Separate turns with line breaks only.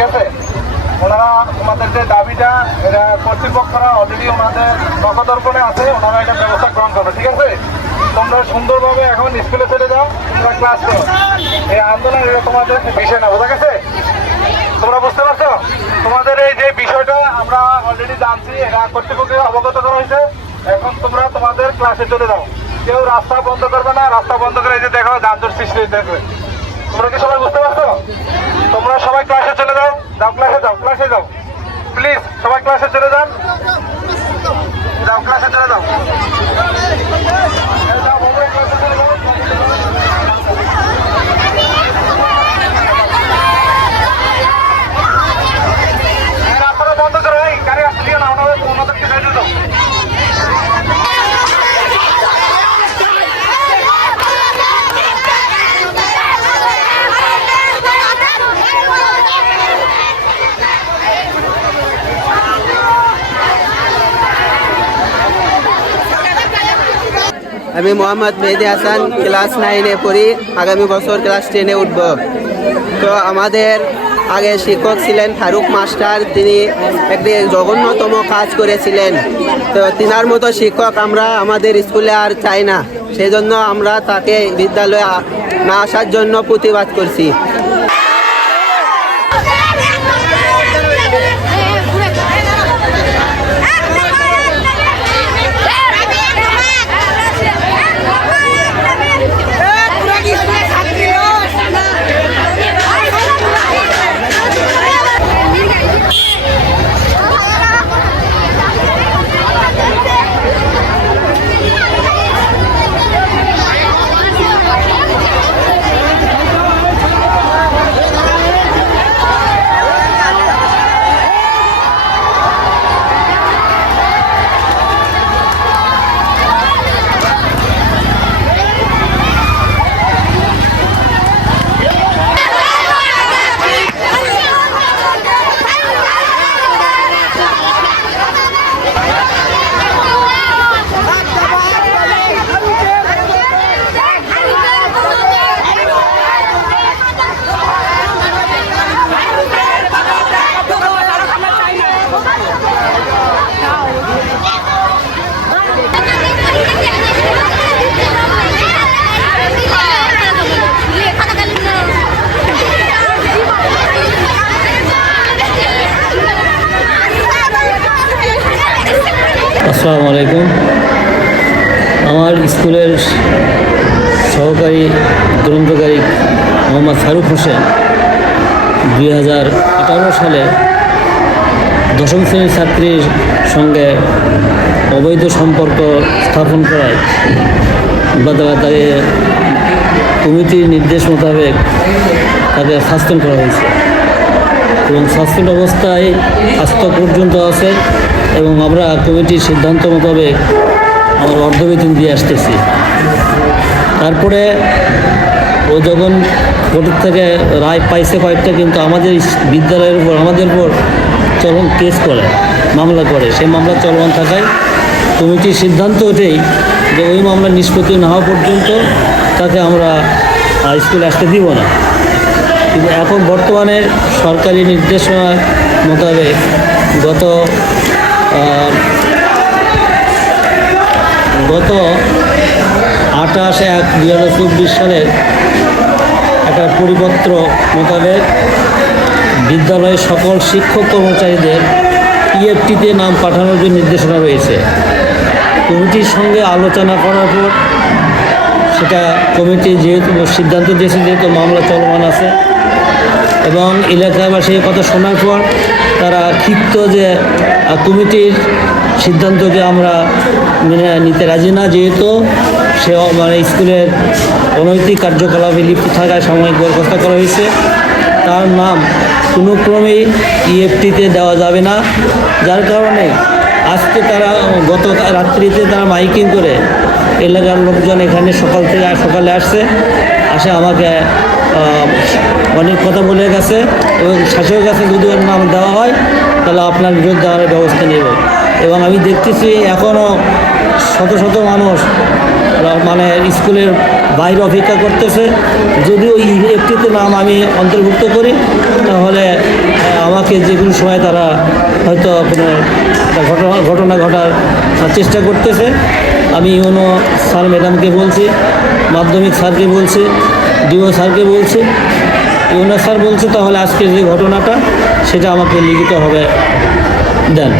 ঠিক আছে? ওনারা ওনাদের যে দাবিটা, এরা কর্তৃপক্ষরা অলরেডি ওনাদের নখদর্পণে আছে, ওনারা এটা ব্যবস্থা গ্রহণ করবে, ঠিক আছে? তোমরা সুন্দরভাবে এখন স্কুলে চলে যাও, তোমরা ক্লাস করো। এই আন্দোলন এটা তোমাদের বিষয় না, বোঝা গেছে? তোমরা বুঝতে পারছ? তোমাদের এই যে বিষয়টা আমরা অলরেডি জানছি এটা কর্তৃপক্ষকে অবগত করা হয়েছে। এখন তোমরা তোমাদের ক্লাসে চলে যাও। কেউ রাস্তা বন্ধ করবে না, রাস্তা বন্ধ করে এই যে দেখো যানজট সৃষ্টি থাকবে তোমরা কি সবাই বুঝতে পারছ? সবাই ক্লাসে চলে যাও। যাও ক্লাসে যাও ক্লাসে যাও। প্লিজ সবাই ক্লাসে চলে যান। যাও ক্লাসে চলে যাও এই যাও, বন্ধুরা, ক্লাসে চলে যাও। এই রাস্তাটা বন্ধ করো এই গাড়ি রাস্তা দিয়ে না ওনাদের ওনাদেরকে যাইতে দাও
আমি মোহাম্মদ মেহেদি হাসান ক্লাস নাইনে পড়ি, আগামী বছর ক্লাস টেনে উঠব। তো আমাদের আগে শিক্ষক ছিলেন ফারুক মাস্টার, তিনি একটি জঘন্যতম কাজ করেছিলেন। তো তিনার মতো শিক্ষক আমরা আমাদের স্কুলে আর চাই না। সেই জন্য আমরা তাকে বিদ্যালয়ে না আসার জন্য প্রতিবাদ করছি।
আসসালামু আলাইকুম। আমার স্কুলের সহকারী গ্রন্থকারী মোহাম্মদ ফারুক হোসেন দুই হাজার আঠারো সালে দশম শ্রেণির ছাত্রীর সঙ্গে অবৈধ সম্পর্ক স্থাপন করায় বা তাকে তাকে কমিটির নির্দেশ মোতাবেক তাকে সাসপেন্ড করা হয়েছে এবং সাসপেন্ড অবস্থায় আস্ত পর্যন্ত আছে। এবং আমরা কমিটির সিদ্ধান্ত মোতাবেক আমরা অর্ধবেতন দিয়ে আসতেছি। তারপরে ও যখন কোর্টের থেকে রায় পাইছে কয়েকটা, কিন্তু আমাদের বিদ্যালয়ের উপর, আমাদের উপর চলমান কেস করে, মামলা করে। সেই মামলা চলমান থাকায় কমিটির সিদ্ধান্ত ওঠেই যে ওই মামলা নিষ্পত্তি না হওয়া পর্যন্ত তাকে আমরা স্কুলে আসতে দিব না। কিন্তু এখন বর্তমানে সরকারি নির্দেশনা মোতাবেক গত গত আঠাশ এক দুই হাজার চব্বিশ সালের একটা পরিপত্র মোতাবেক বিদ্যালয়ের সকল শিক্ষক কর্মচারীদের ইএফটিতে নাম পাঠানোর জন্য নির্দেশনা রয়েছে, কমিটির সঙ্গে আলোচনা করার পর সেটা কমিটি যেহেতু সিদ্ধান্ত দিয়েছে যেহেতু মামলা চলমান আছে এবং এলাকাবাসী এই কথা শোনার পর তারা ক্ষিপ্ত যে কমিটির সিদ্ধান্তকে আমরা মেনে নিতে রাজি না, যেহেতু সে মানে স্কুলের অনৈতিক কার্যকলাপে লিপ্ত থাকায় সাময়িক বরখাস্ত করা হয়েছে। তার নাম কোনো ক্রমেই ইএফটিতে দেওয়া যাবে না। যার কারণে আজকে তারা, গত রাত্রিতে তারা মাইকিং করে, এলাকার লোকজন এখানে সকাল থেকে সকালে আসছে। আসে আমাকে অনেক কথা বলে গেছে এবং শাসকের কাছে যদি ওর নাম দেওয়া হয়, তাহলে আপনার বিরুদ্ধে আরও ব্যবস্থা নেব। এবং আমি দেখতেছি এখনও শত শত মানুষ মানে স্কুলের বাইরে অপেক্ষা করতেছে। যদি ওই একটিতে নাম আমি অন্তর্ভুক্ত করি, তাহলে আমাকে যে কোনো সময় তারা হয়তো আপনার ঘটনা ঘটনা ঘটার চেষ্টা করতেছে। আমি ইউনো স্যার ম্যাডামকে বলছি, মাধ্যমিক স্যারকে বলছি, ডিও স্যারকে বলছি। ইউনো স্যার বলছে, তাহলে আজকের যে ঘটনাটা, সেটা আমাকে লিখিত হবে। দেন।